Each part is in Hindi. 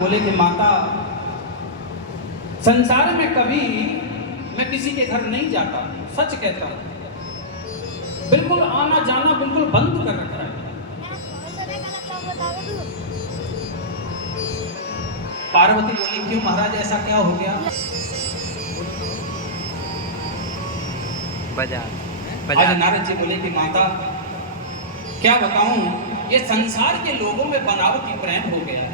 बोले कि माता, संसार में कभी मैं किसी के घर नहीं जाता, सच कहता हूं, बिल्कुल आना जाना बिल्कुल बंद कर रखा है। पार्वती बोली, क्यों महाराज, ऐसा क्या हो गया? आज नारद जी बोले कि माता, क्या बताऊं, ये संसार के लोगों में बनावटी प्रेम हो गया है।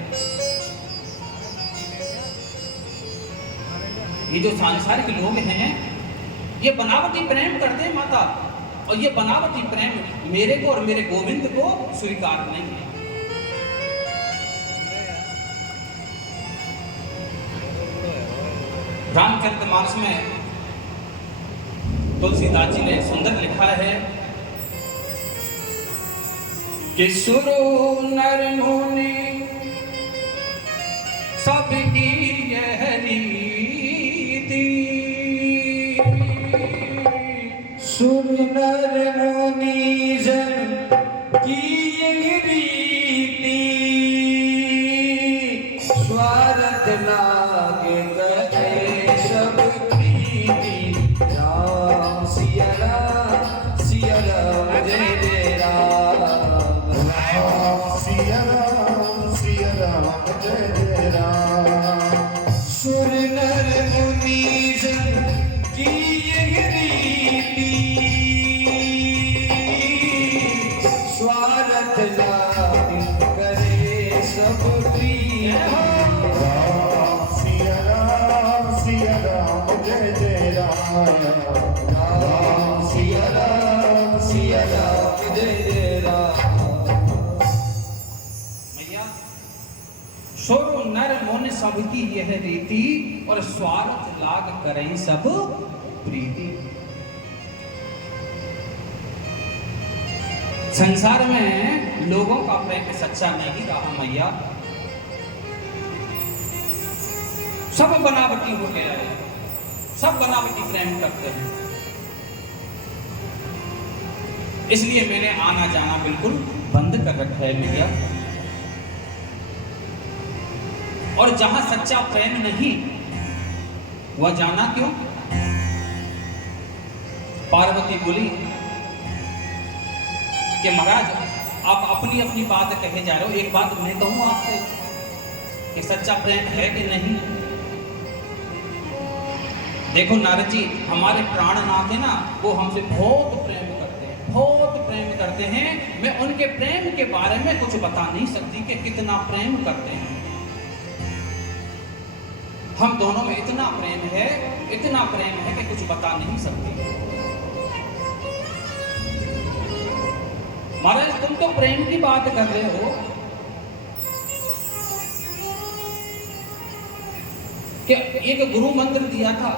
ये जो सांसारिक लोग हैं, ये बनावटी प्रेम करते हैं माता, और ये बनावटी प्रेम मेरे को और मेरे गोविंद को स्वीकार नहीं है। रामचरितमानस में तुलसीदास जी ने सुंदर लिखा है कि सुरो नर मुनि सबकी यह रीति, सुर नर मुनि जन की यह रीति, स्वार्थ लागे करे सब प्रीति, राम सिया राम जय जय राम, राम सिया राम जय जय राम। सुर नर मुनि जन की यह रीति, स्वार्थ लागे करे सब प्रीति, राम सिया राम जय जय राम। राम सिया राम जय जय राम। मैया, सोरो नर मुनि सबकी यह रीति, और स्वार्थ लाग करें सब प्रीति। संसार में लोगों का प्रेम सच्चा नहीं रहा मैया, सब बनावटी हो गया है, सब बनावटी प्रेम करते हैं। इसलिए मैंने आना जाना बिल्कुल बंद कर रखा है मैया। और जहां सच्चा प्रेम नहीं, वह जाना क्यों? पार्वती बोली कि महाराज, आप अपनी अपनी बात कहे जा रहे हो, एक बात मैं कहूं आपसे कि सच्चा प्रेम है कि नहीं। देखो नारद जी, हमारे प्राणनाथ है ना, वो हमसे बहुत प्रेम करते हैं, बहुत प्रेम करते हैं। मैं उनके प्रेम के बारे में कुछ बता नहीं सकती कि कितना प्रेम करते हैं। हम दोनों में इतना प्रेम है, इतना प्रेम है कि कुछ बता नहीं सकती। महाराज, तुम तो प्रेम की बात कर रहे हो कि एक गुरु मंत्र दिया था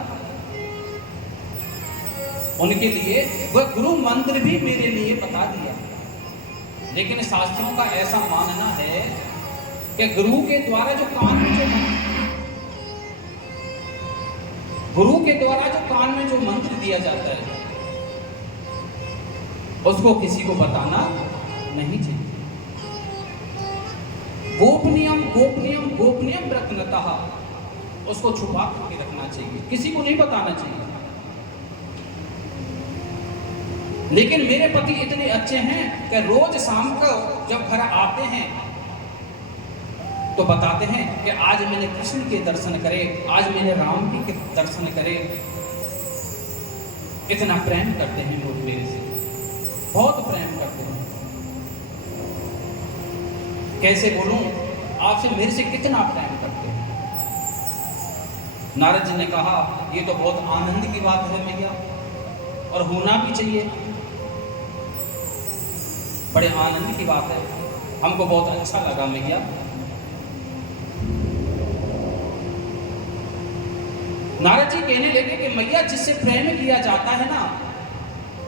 उनके लिए, वह गुरु मंत्र भी मेरे लिए बता दिया। लेकिन शास्त्रों का ऐसा मानना है कि गुरु के द्वारा जो कान में जो मंत्र दिया जाता है, उसको किसी को बताना नहीं चाहिए। गोपनीयम गोपनीयम गोपनीयम रत्नतः, उसको छुपा करके रखना चाहिए, किसी को नहीं बताना चाहिए। लेकिन मेरे पति इतने अच्छे हैं कि रोज शाम को जब घर आते हैं तो बताते हैं कि आज मैंने कृष्ण के दर्शन करे, आज मैंने राम के दर्शन करे। इतना प्रेम करते हैं लोग मेरे से, बहुत प्रेम करते हैं। कैसे बोलूं आपसे, मेरे से कितना प्रेम करते हैं। नारद जी ने कहा, ये तो बहुत आनंद की बात है मैया, और होना भी चाहिए। बड़े आनंद की बात है, हमको बहुत अच्छा लगा मैया। नारद जी कहने लगे कि मैया, जिससे प्रेम किया जाता है ना,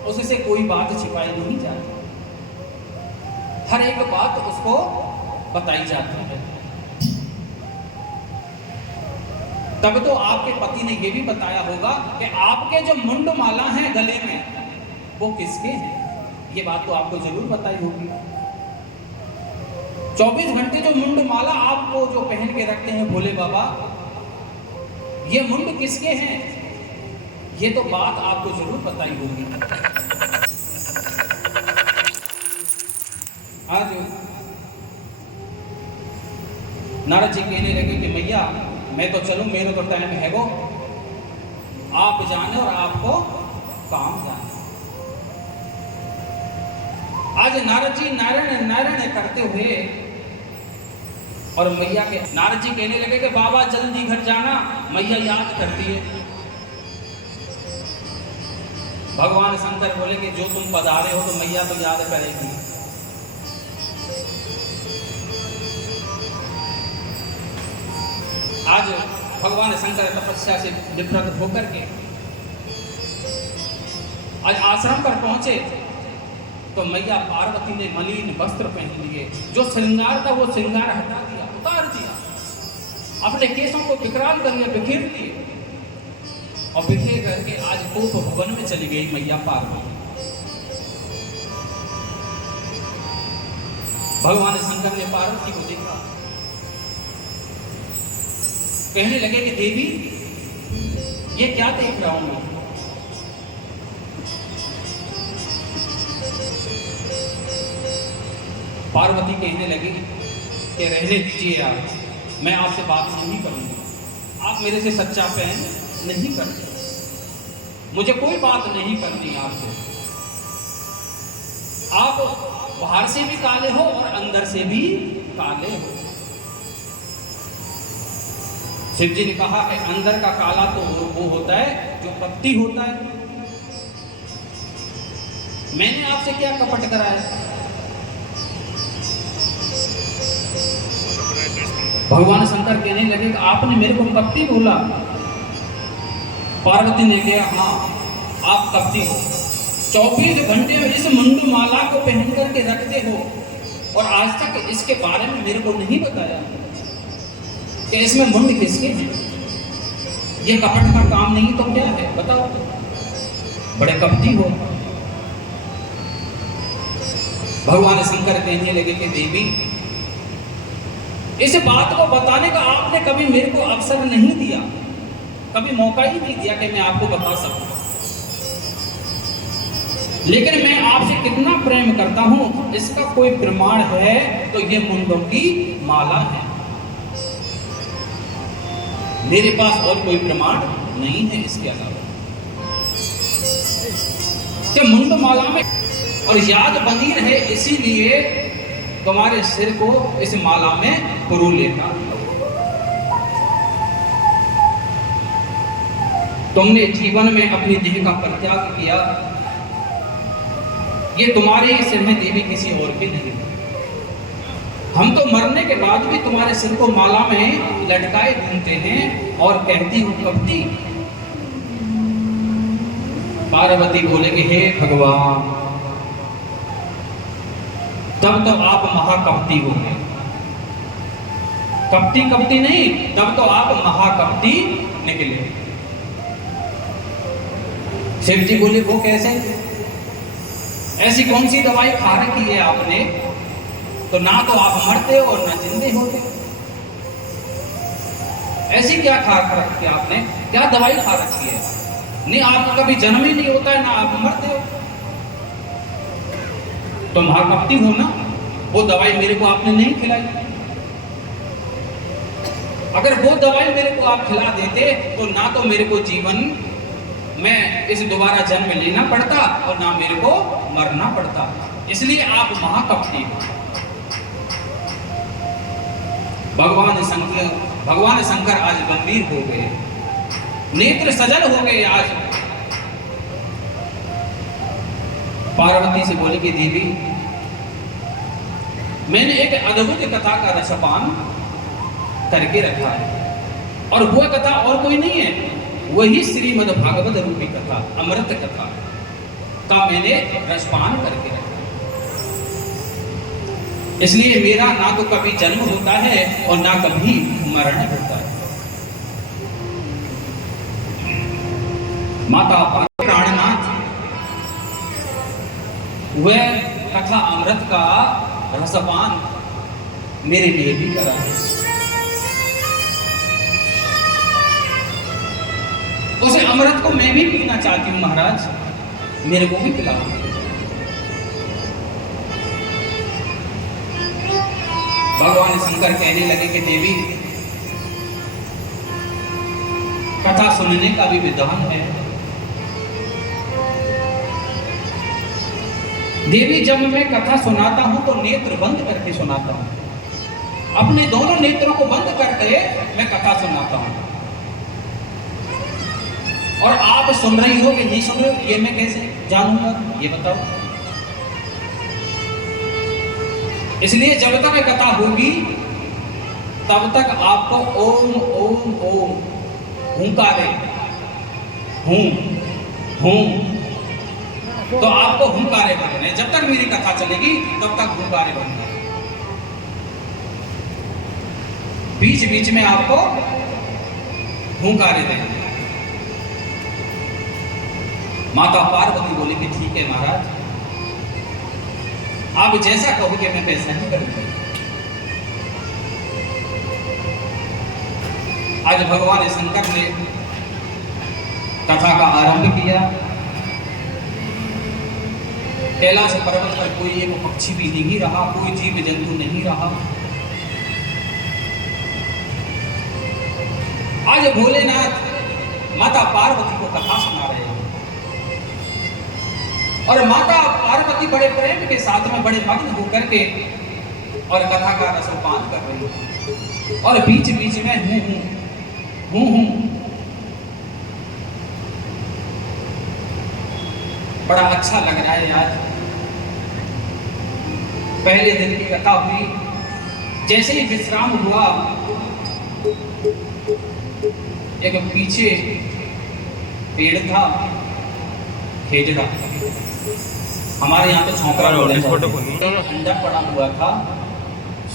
उससे कोई बात छिपाई नहीं जाती, हर एक बात उसको बताई जाती है। तब तो आपके पति ने यह भी बताया होगा कि आपके जो मुंडमाला हैं गले में, वो किसके हैं। ये बात तो आपको जरूर बताई होगी। 24 घंटे जो मुंड माला आपको जो पहन के रखते हैं भोले बाबा, ये मुंड किसके हैं? ये तो बात आपको जरूर पता ही होगी। आज नारद जी कहने लगे कि मैया मैं तो चलूं, मेरा तो टाइम है वो, आप जाने और आपको काम जाने। आज नारद जी नारायण नारायण करते हुए और मैया के नारद जी कहने लगे कि बाबा जल्दी घर जाना, मैया याद करती है। भगवान शंकर बोले कि जो तुम पधारे हो तो मैया तो याद करेगी। आज भगवान शंकर तपस्या से निवृत्त होकर के आज आश्रम पर पहुंचे तो मैया पार्वती ने मलिन वस्त्र पहन लिए, जो श्रृंगार था वो श्रृंगार हटा दिया, उतार दिया, अपने केसों को विकराल कर लिया, बिखेर दिए और बिखेर करके आज गोप भवन में चली गई मैया पार्वती। भगवान शंकर ने पार्वती को देखा, कहने लगे कि देवी ये क्या देख रहा हूं मैं? पार्वती कहने लगी कि रहने दीजिए आप, मैं आपसे बात नहीं करूंगी, आप मेरे से सच्चा प्रेम नहीं करते, मुझे कोई बात नहीं करनी आपसे। आप बाहर से भी काले हो और अंदर से भी काले हो। शिव जी ने कहा कि अंदर का काला तो वो होता है जो कपटी होता है। मैंने आपसे क्या कपट कराया? भगवान शंकर कहने लगे कि आपने मेरे को कपटी बोला। पार्वती ने कहा हाँ आप कपटी हो, 24 घंटे में इस मुंडू माला को पहन करके रखते हो और आज तक इसके बारे में मेरे को नहीं बताया कि इसमें मुंड किसके हैं। ये कपट का काम नहीं तो क्या है बताओ? बड़े कपटी हो। भगवान शंकर कहने लगे कि देवी इस बात को बताने का आपने कभी मेरे को अवसर नहीं दिया, कभी मौका ही नहीं दिया कि मैं आपको बता सकूं। लेकिन मैं आपसे कितना प्रेम करता हूं इसका कोई प्रमाण है तो ये मुंडों की माला है। मेरे पास और कोई प्रमाण नहीं है इसके अलावा कि मुंड माला में और याद बनी रहे, इसीलिए तुम्हारे सिर को इस माला में पुरु लेता। तुमने जीवन में अपनी देह का परित्याग किया, ये तुम्हारे ही सिर में देवी, किसी और के नहीं। हम तो मरने के बाद भी तुम्हारे सिर को माला में लटकाए घूमते हैं और कहती हूं कपटी। पार्वती बोले कि हे भगवान, तब तो आप महाकपटी हो गए। कपटी कपटी नहीं, तब तो आप महाकपटी निकले। शिव जी बोले वो कैसे? ऐसी कौन सी दवाई खा रखी है आपने, तो ना तो आप मरते हो और ना जिंदे होते। ऐसी क्या खा रखी है आपने, क्या दवाई खा रखी है? नहीं आपका कभी जन्म ही नहीं होता है, ना आप मरते हो, तो महाकपटी हो ना। वो दवाई मेरे को आपने नहीं खिलाई। अगर वो दवाई मेरे को आप खिला देते तो ना तो मेरे को जीवन में इस दोबारा जन्म लेना पड़ता और ना मेरे को मरना पड़ता। इसलिए आप महाकपटी हो। भगवान शंकर आज गंभीर हो गए, नेत्र सजल हो गए। आज पार्वती से बोले कि देवी मैंने एक अद्भुत कथा का रसपान करके रखा है, और वो कथा और कोई नहीं है, वही श्रीमद् भागवत रूपी कथा, अमृत कथा का मैंने रसपान करके रखा। इसलिए मेरा ना तो कभी जन्म होता है और ना कभी मरण होता है। माता प्राणनाथ वह कथा अमृत का रसपान मेरे लिए भी करा है। उसे अमृत को मैं भी पीना चाहती हूँ महाराज, मेरे को भी पिलाओ। भगवान शंकर कहने लगे कि देवी, कथा सुनने का भी विधान है। देवी, जब मैं कथा सुनाता हूं तो नेत्र बंद करके सुनाता हूं, अपने दोनों नेत्रों को बंद करके मैं कथा सुनाता हूं। और आप सुन रही हो कि नहीं सुन रही हो, ये मैं कैसे जानूंगा, ये बताओ। इसलिए जब तक कथा होगी तब तक आपको ओम ओम ओम हुंकारे, हूं हूं, तो आपको हुंकारे बनने, जब तक मेरी कथा चलेगी तब तक हुंकारे बनने। बीच बीच में आपको हुंकारे देंगे। माता पार्वती बोली कि ठीक है महाराज, आप जैसा कहोगे मैं वैसा ही करूंगा। आज भगवान शंकर ने कथा का आरंभ किया। कैलाश पर्वत पर कोई एक पक्षी भी नहीं रहा, कोई जीव जंतु नहीं रहा। आज भोलेनाथ माता पार्वती को कथा सुना रहे हैं और माता पार्वती बड़े प्रेम के साथ में बड़े मग्न होकर के और कथा का रसोपान कर रही है। और बीच बीच में हूं बड़ा अच्छा लग रहा है। आज पहले दिन की कथा हुई, जैसे ही विश्राम हुआ, एक पीछे पेड़ था, खेजड़ा, हमारे यहाँ तो छौंकरा बोलते हैं, अंडा पड़ा हुआ था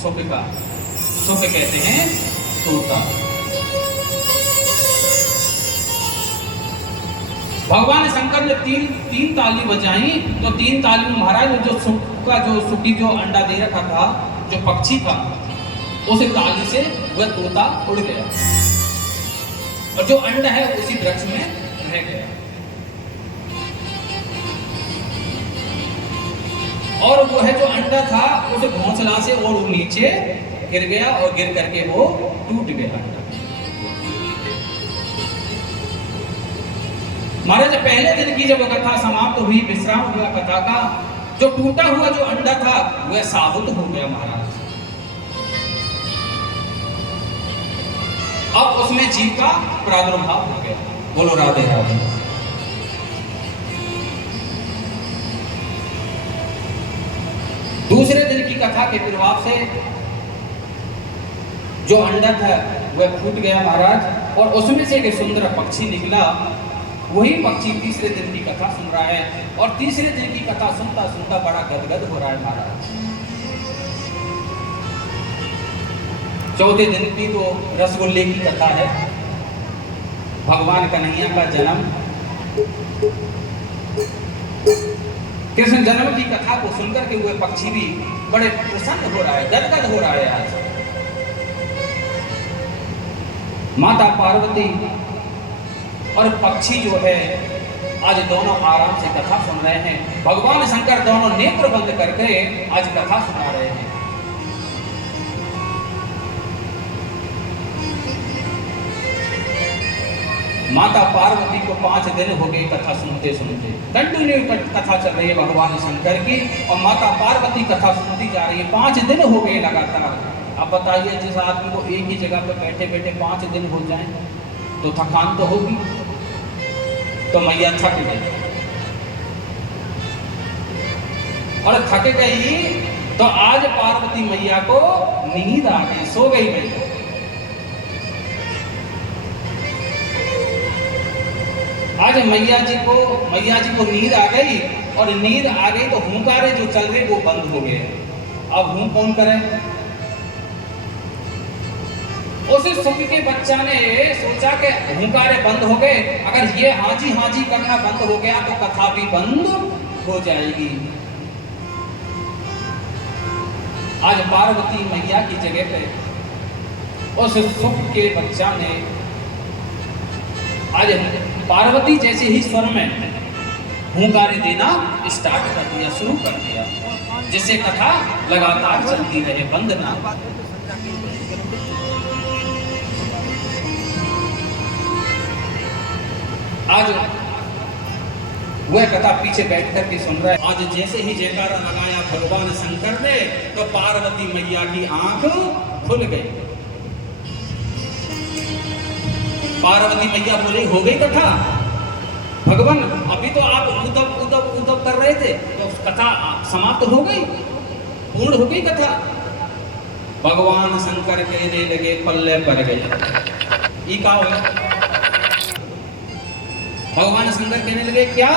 सुख का, सुख कहते हैं तोता। भगवान शंकर ने तीन ताली बजाई, तो तीन ताली में महाराज जो सुखी जो अंडा दे रखा था, जो पक्षी था, उस ताली से वह तोता उड़ गया और जो अंडा है उसी वृक्ष में रह गया। और वो है जो अंडा था उस घोंसला से और वो नीचे गिर गया और गिर करके वो टूट गया। महाराज पहले दिन की जब कथा समाप्त हुई, विश्राम हुआ कथा का, जो टूटा हुआ जो अंडा था वह साबुत हो गया महाराज। अब उसमें जीव का प्रादुर्भाव हो गया। बोलो राधे राधे। दूसरे दिन की कथा के प्रभाव से जो अंडा था वह फूट गया महाराज, और उसमें से एक सुंदर पक्षी निकला। वही पक्षी तीसरे दिन की कथा सुन रहा है और तीसरे दिन की कथा सुनता सुनता बड़ा गदगद हो रहा है महाराज। चौथे दिन की तो रसगुल्ले की कथा है, भगवान कन्हैया का जन्म, कृष्ण जन्म की कथा को सुनकर के हुए पक्षी भी बड़े प्रसन्न हो रहा है, गदगद हो रहा है। आज माता पार्वती और पक्षी जो है आज दोनों आराम से कथा सुन रहे हैं। भगवान शंकर दोनों नेत्र बंद करके आज कथा सुना रहे हैं। माता पार्वती को 5 दिन हो गए कथा सुनते सुनते, कंटिन्यू कथा चल रही है भगवान शंकर की, और माता पार्वती कथा सुनती जा रही है। 5 दिन हो गए लगातार। अब बताइए, जिस आदमी को एक ही जगह पर बैठे बैठे 5 दिन हो जाएं तो थकान तो होगी। तो मैया थक गई, और थक गई तो आज पार्वती मैया को नींद आ गई, सो गई मैया। आज मैया जी को नींद आ गई, और नींद आ गई तो हुंकारे जो चल रहे वो बंद हो गए। अब हूं कौन करे? उस सुख के बच्चा ने सोचा कि हुंकारे बंद हो गए, अगर ये हाजी हाजी करना बंद हो गया तो कथा भी बंद हो जाएगी। आज पार्वती मैया की जगह पे उस सुख के बच्चा ने आज पार्वती जैसे ही स्वर में हुंकारे देना स्टार्ट कर दिया, शुरू कर दिया, जिससे कथा लगातार चलती रहे, बंद ना हो। आज वह कथा पीछे बैठ कर के सुन रहा है। आज जैसे ही जयकारा लगाया भगवान शंकर ने, तो पार्वती मैया की आंख खुल गई। पार्वती मैया बोली, हो गई कथा भगवान, अभी तो आप उदब उदब उदब कर रहे थे, तो कथा समाप्त हो गई, पूर्ण हो गई कथा। भगवान शंकर कहने लगे, पल्ले पड़ गए। ये का हो? भगवान शंकर कहने लगे, क्या?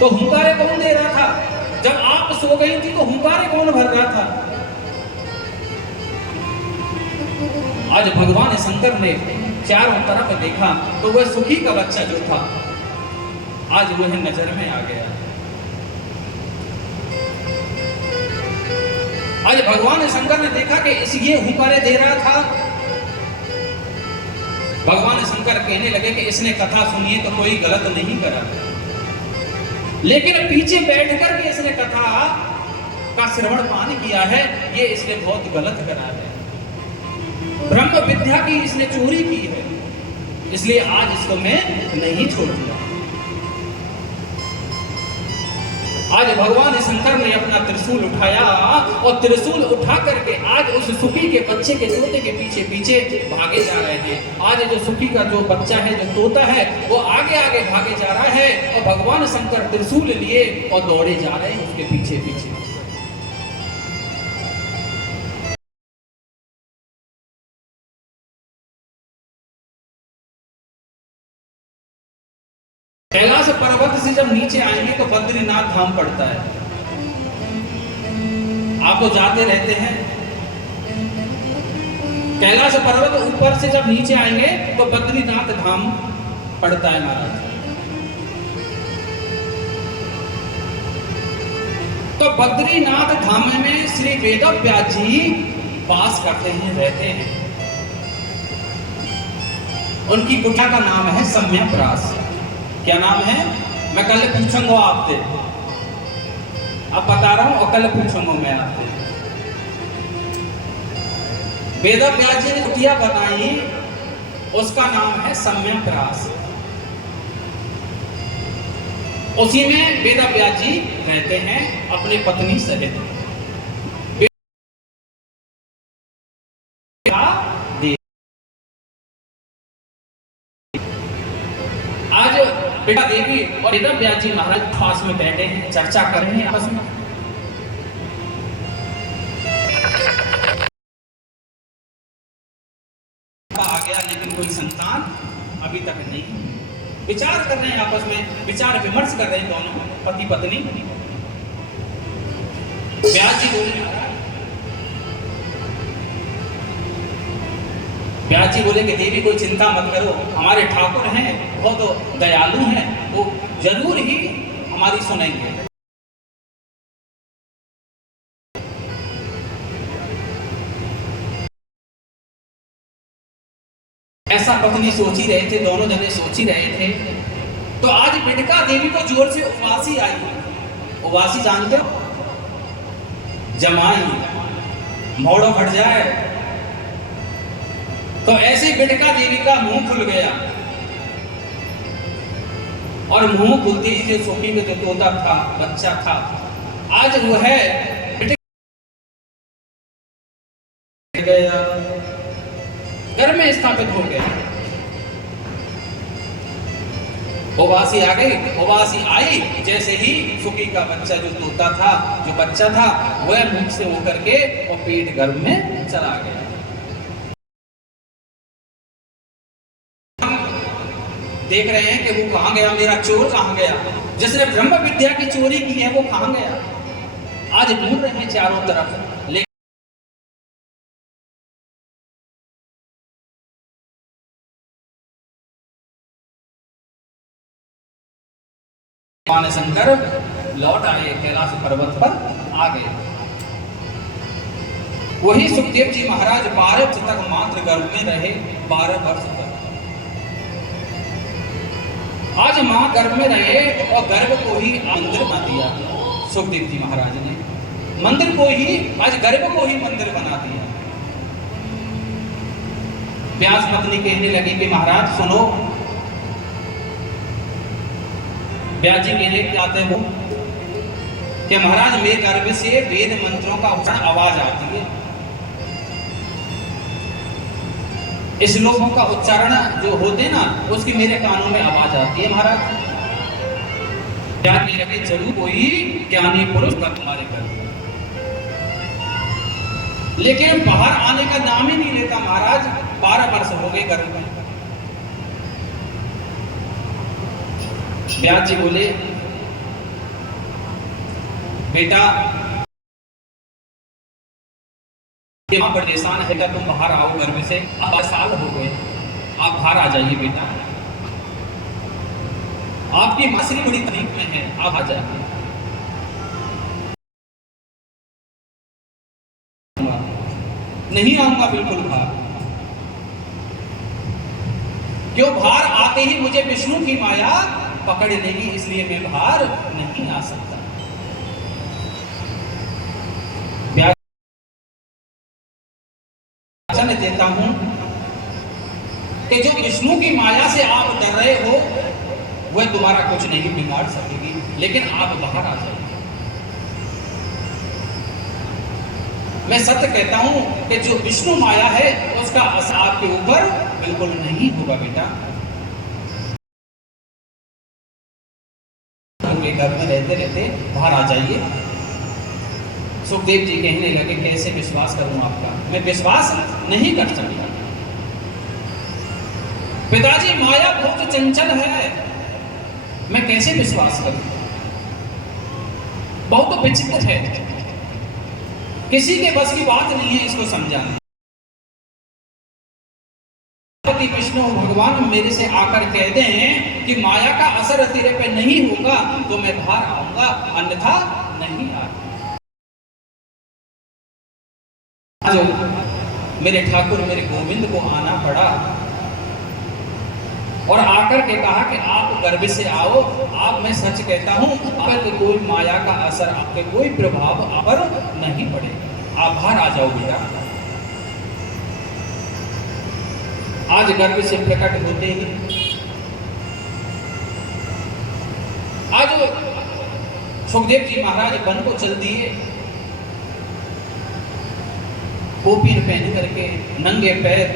तो हुंकारे कौन दे रहा था? जब आप सो गई थी तो हुंकारे कौन भर रहा था? आज भगवान शंकर ने चारों तरफ देखा तो वह सुखी का बच्चा जो था, आज वह नजर में आ गया। आज भगवान शंकर ने देखा कि इस ये हुंकारे दे रहा था। भगवान शंकर कहने लगे कि इसने कथा सुनी है तो कोई गलत नहीं करा, लेकिन पीछे बैठकर के इसने कथा का श्रवण पान किया है, ये इसने बहुत गलत करा है। ब्रह्म विद्या की इसने चोरी की है, इसलिए आज इसको मैं नहीं छोड़ूंगा। आज भगवान शंकर ने अपना त्रिशूल उठाया और त्रिशूल उठा करके आज उस सुखी के बच्चे के तोते के पीछे पीछे भागे जा रहे हैं। आज जो सुखी का जो बच्चा है, जो तोता है, वो आगे आगे भागे जा रहा है और भगवान शंकर त्रिशूल लिए और दौड़े जा रहे हैं उसके पीछे पीछे। कैलाश पर्वत से जब नीचे आएंगे तो बद्रीनाथ धाम पड़ता है। आप तो जाते रहते हैं। कैलाश पर्वत ऊपर से जब नीचे आएंगे तो बद्रीनाथ धाम पड़ता है महाराज। तो बद्रीनाथ धाम में श्री वेदव्यास जी वास करते हैं, रहते हैं। उनकी कुटिया का नाम है सम्यकरास। क्या नाम है? मैं कल पूछूंगा आपसे, अब बता रहा हूं और कल पूछूंगा मैं आपसे। वेदव्यास जी ने कुटिया बनाई, उसका नाम है सम्यकरास। उसी में वेदव्यास जी रहते हैं अपनी पत्नी सहित। आज बेटा देवी और वेदव्यास जी महाराज पास में बैठे हैं, चर्चा कर रहे हैं आपस में। आ गया लेकिन कोई संतान अभी तक नहीं। विचार कर रहे हैं आपस में, विचार विमर्श कर रहे हैं दोनों पति पत्नी। व्यास जी बोले, व्यास जी बोले कि देवी कोई चिंता मत करो, हमारे ठाकुर हैं, बहुत दयालु हैं, वो जरूर ही हमारी सुनेंगे। ऐसा पत्नी सोच ही रहे थे, दोनों जने सोच ही रहे थे। तो आज बिडका देवी को जोर से उबासी आई। उबासी जानते हो? जमाई मोड़ो फट जाए। तो ऐसे बिडका देवी का मुंह खुल गया और मुंह खुलते ही जो सोफी में जो तोता था, बच्चा था, आज वो है गया, घर में स्थापित हो गया। उबासी आ गई। उबासी आई जैसे ही सुखी का बच्चा जो तोता था, जो बच्चा था, वह मुख से होकर के और पेट गर्भ में चला गया। देख रहे हैं कि वो कहां गया, मेरा चोर कहां गया, जिसने ब्रह्म विद्या की चोरी की है वो कहां गया। आज ढूंढ रहे हैं चारों तरफ, लेकिन भगवान शंकर लौट आए, कैलाश पर्वत पर आ गए। वही सुखदेव जी महाराज 12 वर्ष तक मात्र गर्भ में रहे, 12 वर्ष तक। आज मां गर्भ में रहे और गर्भ को ही मंदिर बना दिया सुखदेव जी महाराज ने। मंदिर को ही, आज गर्भ को ही मंदिर बना दिया। व्यास पत्नी कहने लगी कि महाराज सुनो। व्यास जी कहने आते हो कि महाराज मेरे गर्भ से वेद मंत्रों का उच्चारण आवाज आती है। इस श्लोकों का उच्चारण जो होते ना, उसकी मेरे कानों में आवाज आती है महाराज। व्यास कहने लगे जरूर कोई ज्ञानी पुरुष का तुम्हारे गर्भ, लेकिन बाहर आने का नाम ही नहीं लेता महाराज। 12 वर्ष हो गए गर्भ में। व्यास जी बोले बेटा मां परेशान है, तुम बाहर आओ गर्भ से। अब 10 साल हो गए, आप बाहर आ जाइए बेटा। आपकी मासी बड़ी तकलीफ में है, आप आ जाइए। नहीं आऊंगा बिल्कुल बाहर। क्यों? बाहर आते ही मुझे विष्णु की माया पकड़ लेगी, इसलिए मैं बाहर नहीं आ सकता। देता हूं कि जो विष्णु की माया से आप डर रहे हो वह तुम्हारा कुछ नहीं बिगाड़ सकेगी, लेकिन आप बाहर आ जाइए। मैं सत्य कहता हूं कि जो विष्णु माया है उसका असर आपके ऊपर बिल्कुल नहीं होगा बेटा। उनके घर में रहते रहते बाहर आ जाइए। सुखदेव जी कहने लगे कैसे विश्वास करूं आपका, मैं विश्वास नहीं कर सकता। पिताजी माया बहुत चंचल है, मैं कैसे विश्वास करूं? बहुत विचित्र है, किसी के बस की बात नहीं है इसको समझाना। विष्णु भगवान मेरे से आकर कहते हैं कि माया का असर तेरे पे नहीं होगा तो मैं बाहर आऊंगा, अन्यथा नहीं आऊंगा। मेरे ठाकुर मेरे गोविंद को आना पड़ा और आकर के कहा कि आप गर्भ से आओ। आप, मैं सच कहता हूं, आप पे कोई माया का असर, आपके कोई प्रभाव आप पर नहीं पड़ेगा। आप बाहर आ जाओ बेटा। आज गर्भ से प्रकट होते ही आज सुखदेव जी महाराज वन को चल दिए। कोपीन पहन करके नंगे पैर।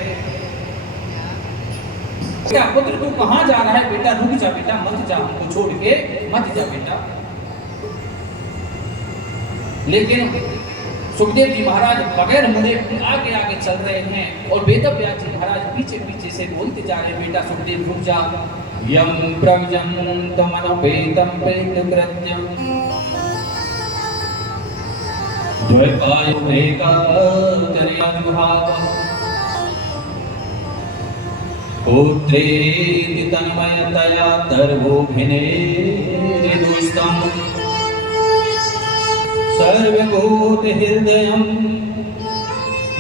बेटा पुत्र तू कहां जा रहा है? बेटा रुक जा बेटा, मत जा, हमको छोड़ के मत जा बेटा। लेकिन सुखदेव जी महाराज बगैर मुड़े आगे आगे चल रहे हैं और वेदव्यास जी महाराज पीछे पीछे से बोलते जा रहे हैं बेटा सुखदेव रुक जा। यम प्रव्रजन्तमनुपेतं प्रेतकृत्यं द्वैपायो एकान्तर्यानुभावः पुत्रेति तन्मयतया तर्वोभिनेरिदुष्टम् सर्वभूतहृदयं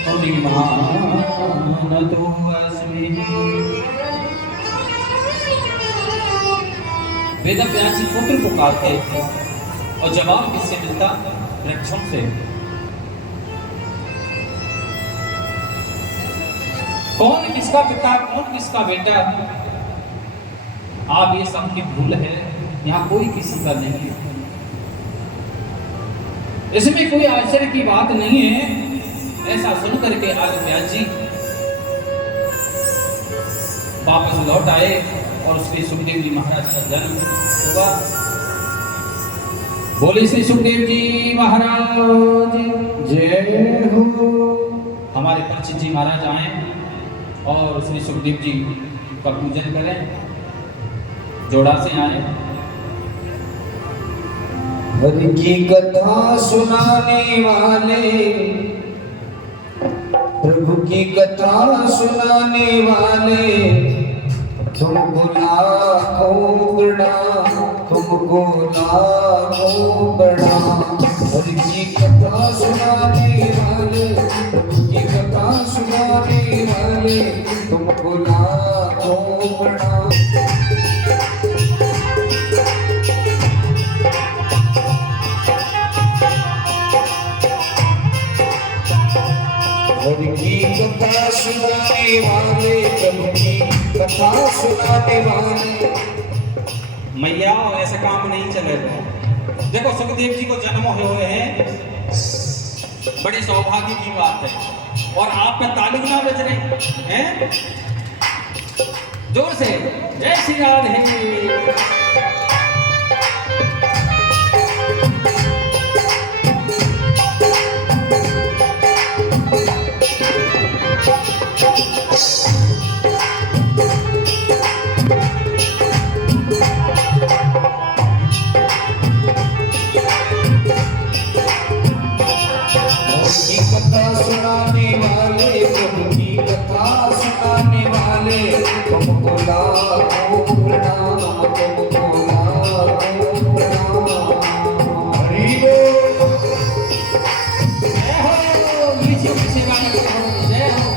मुनिमानतोऽस्मि। वेदव्यास जी पुत्र पुकारते थे और जवाब किससे मिलता? वृक्षों से। कौन किसका पिता, कौन किसका बेटा? आप ये सब की भूल है, यहाँ कोई किसी का नहीं है। इसमें कोई आश्चर्य की बात नहीं है। ऐसा सुन करके आज व्यास जी वापस लौट आए और श्री सुखदेव जी महाराज का जन्म हुआ। बोले श्री सुखदेव जी महाराज जय हो। हमारे परीक्षित जी महाराज आए और श्री सुखदेव जी का पूजन करें। जोड़ा से आए। हरि की कथा सुनाने वाले, प्रभु की कथा सुनाने वाले, तुमको लाखों प्रणाम, तुमको लाखों प्रणाम। हरि की कथा सुनाने वाले, प्रभु की कथा सुनाने वाले, तुमको लाखों प्रणाम। हरि की कथा सुनाने वाले, प्रभु की कथा सुनाने वाले। मैया ऐसा काम नहीं चलेगा। देखो सुखदेव जी को जन्म हुए हैं, बड़ी सौभाग्य की बात है, और आप में ताली ना बज रहे हैं। जोर से जय श्री राधे। की कथा सुनाने वाले, प्रभु की कथा सुनाने वाले, तुमको लाखों प्रणाम, तुमको लाखों प्रणाम। हरि बोल। जय हो नीचे की सेवा करते हो, जय हो।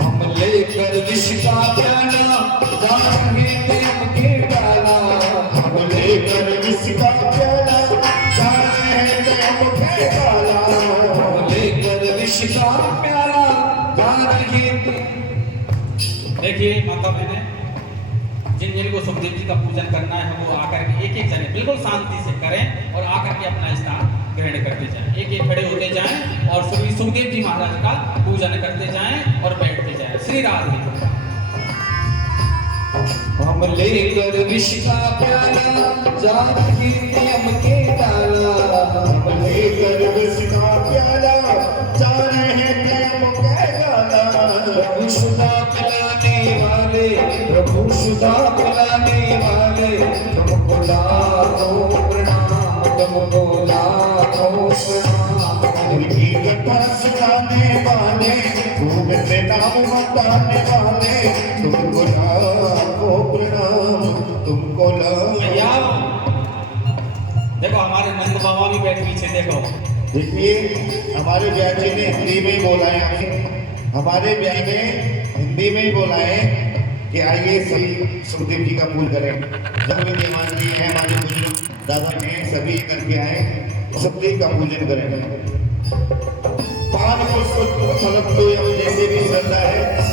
हम लेकर विष का प्याला, जा रहे थे हमके डाला। हम लेकर विष का प्याला, जा रहे थे हमके डाला। हम लेकर विष का प्याला, जा रहे थे। देखिए माता बहने, जिन जिनको सुखदेव जी का पूजन करना है वो आकर के एक एक जने बिल्कुल शांति से करें और आकर के अपना स्थान ग्रहण करते जाएं। एक एक खड़े होते जाएं और सुखदेव जी महाराज का पूजन करते जाएं और बैठते जाएं। श्री राधे। हम लेकर विष का प्याला, जा रहे थे हमके डाला। हम लेकर विष का प्याला, जा रहे थे हमके डाला। प्रभु सुधा पिलाने वाले, प्रभु सुधा पिलाने वाले, तुमको लाखों प्रणाम, तुमको लाखों प्रणाम। हरि की कथा सुनाने वाले, गोविंद नाम बताने वाले, तुमको लाखों प्रणाम, तुमको भैया लाखों। देखो हमारे नंद बाबा भी बैठ पीछे देखो। देखिए हमारे ब्याह जी ने हिंदी में ही बोला है, हमारे ब्याह ने हिंदी में ही बोला है कि आइए सभी सुखदेव जी का पूजन करें। जब भी मेहमान जी हैं, हमारे बुजुर्ग दादा ने सभी करके आए, सुखदेव का पूजन करें। पान पुष्प फलक तो जैसे भी श्रद्धा है।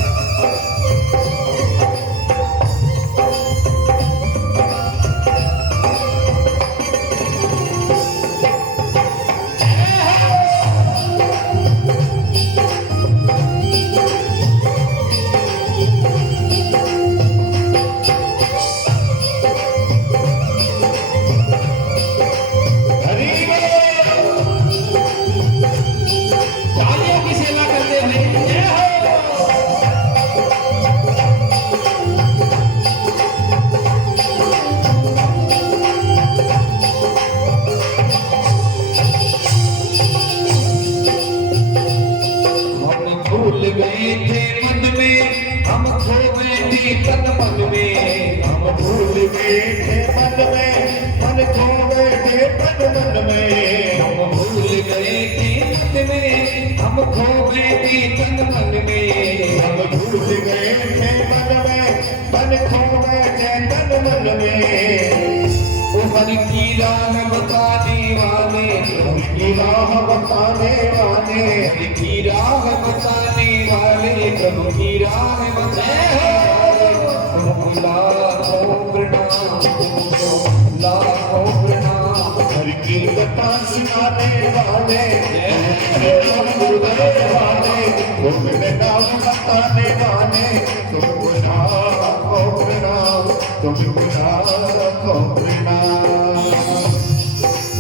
तालियों की सेवा करते हुए जय हो। हम भूल गए थे मन में, हम खो गए थे तन मन में। हम भूल गए थे मन में, मन खो गए थे तन मन में। हम भूल गए थे मन में, हम खो गए थे तन मन में। हम भूल गए थे मन में, मन खो गए थे तन मन में। वो हर की राह बताने वाले, की राह बताने वाले, हर की राह बताने वाले, प्रभु की राह बताने वाले, तुमको लाखों प्रणाम, तुमको लाखों प्रणाम। हर की कथा सुनाने वाले, गुरुदेव वाले, गोविंद नाम बताने वाले, तुमको तुम खुदा को प्रेमा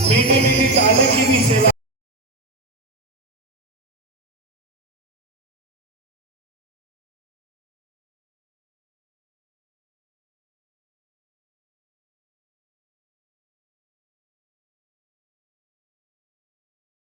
मीठी मीठी ताले की भी सेवा